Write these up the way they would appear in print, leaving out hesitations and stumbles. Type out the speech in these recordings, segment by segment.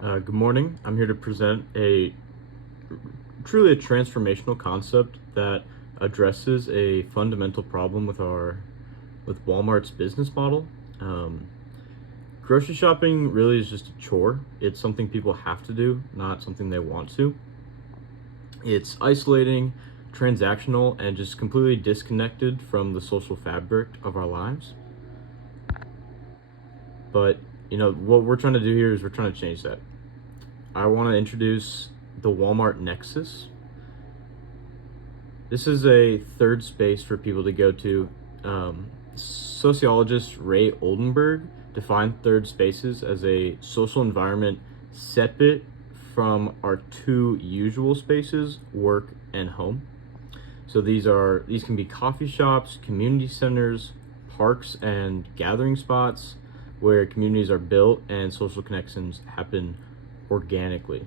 Good morning. I'm here to present a truly a transformational concept that addresses a fundamental problem with Walmart's business model. Um, Grocery shopping really is just a chore. It's something people have to do, not something they want to. It's isolating, transactional, and just completely disconnected from the social fabric of our lives. But what we're trying to do here is we're trying to change that. I want to introduce the Walmart Nexus. This is a third space for people to go to. Sociologist Ray Oldenburg defined third spaces as a social environment separate from our two usual spaces, work and home. So these can be coffee shops, community centers, parks, and gathering spots where communities are built and social connections happen organically.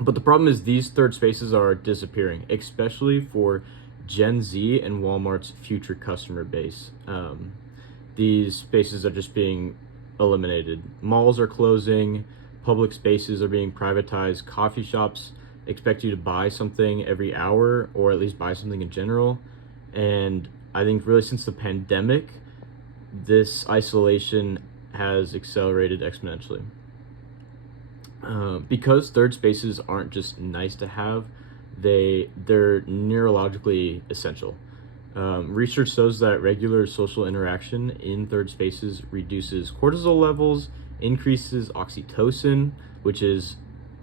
But the problem is these third spaces are disappearing, especially for Gen Z and Walmart's future customer base. These spaces are just being eliminated. Malls are closing, public spaces are being privatized, coffee shops expect you to buy something every hour or at least buy something in general. And I think really since the pandemic, this isolation has accelerated exponentially. Because third spaces aren't just nice to have, they're neurologically essential. Research shows that regular social interaction in third spaces reduces cortisol levels, increases oxytocin, which is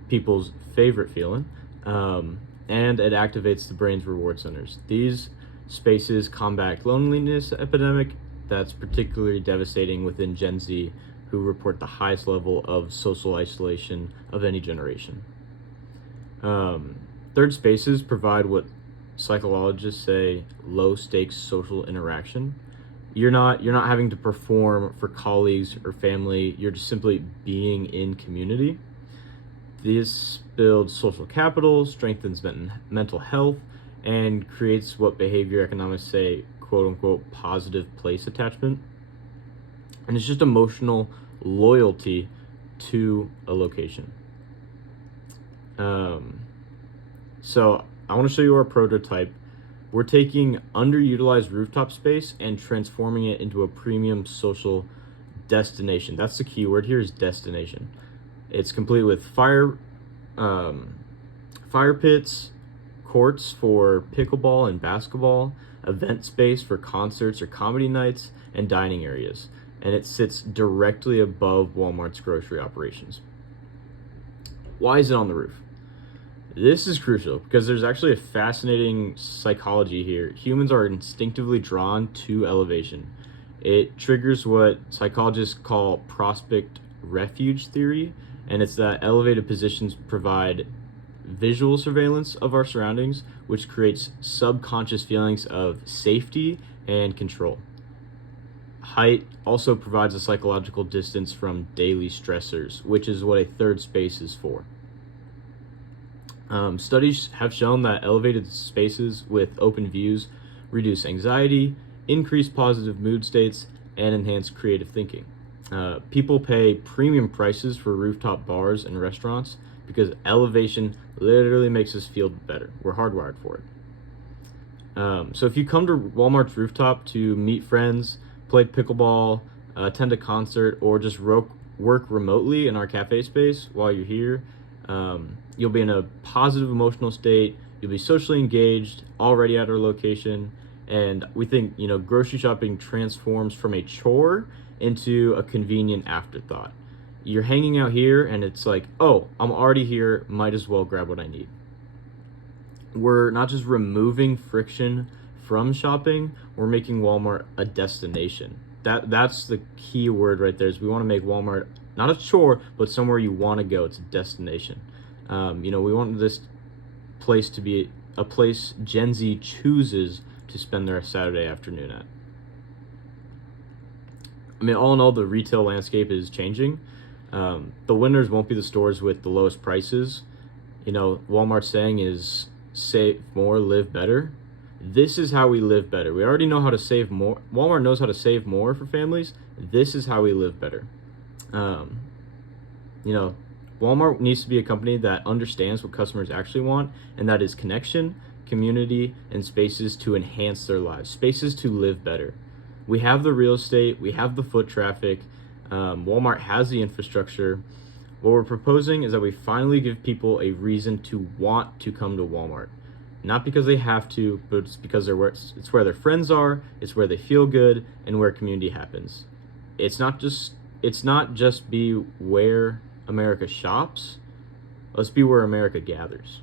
people's favorite feeling, and it activates the brain's reward centers. These spaces combat loneliness epidemic that's particularly devastating within Gen Z, who report the highest level of social isolation of any generation. Third spaces provide what psychologists say low stakes social interaction. You're not having to perform for colleagues or family. You're just simply being in community. This builds social capital, strengthens mental health, and creates what behavior economists say, quote unquote, positive place attachment. And it's just emotional loyalty to a location. So I want to show you our prototype. We're taking underutilized rooftop space and transforming it into a premium social destination. That's the key word here, is destination. It's complete with fire pits, courts for pickleball and basketball, event space for concerts or comedy nights, and dining areas. And it sits directly above Walmart's grocery operations. Why is it on the roof? This is crucial because there's actually a fascinating psychology here. Humans are instinctively drawn to elevation. It triggers what psychologists call prospect refuge theory, and it's that elevated positions provide visual surveillance of our surroundings, which creates subconscious feelings of safety and control. Height also provides a psychological distance from daily stressors, which is what a third space is for. Studies have shown that elevated spaces with open views reduce anxiety, increase positive mood states, and enhance creative thinking. People pay premium prices for rooftop bars and restaurants because elevation literally makes us feel better. We're hardwired for it. So if you come to Walmart's rooftop to meet friends, play pickleball, attend a concert, or just work remotely in our cafe space while you're here, you'll be in a positive emotional state. You'll be socially engaged already at our location. And we think, grocery shopping transforms from a chore into a convenient afterthought. You're hanging out here and it's like, oh, I'm already here. Might as well grab what I need. We're not just removing friction from shopping, we're making Walmart a destination. That's the key word right there, is we want to make Walmart not a chore, but somewhere you want to go. It's a destination. We want this place to be a place Gen Z chooses to spend their Saturday afternoon at. All in all, the retail landscape is changing. The winners won't be the stores with the lowest prices. Walmart's saying is save more, live better. This is how we live better. We already know how to save more. Walmart knows how to save more for families. This is how we live better. You know, Walmart needs to be a company that understands what customers actually want, and that is connection, community, and spaces to enhance their lives, spaces to live better. We have the real estate, we have the foot traffic, Walmart has the infrastructure. What we're proposing is that we finally give people a reason to want to come to Walmart. Not because they have to, but it's because it's where their friends are, it's where they feel good, and where community happens. It's not just be where America shops. Let's be where America gathers.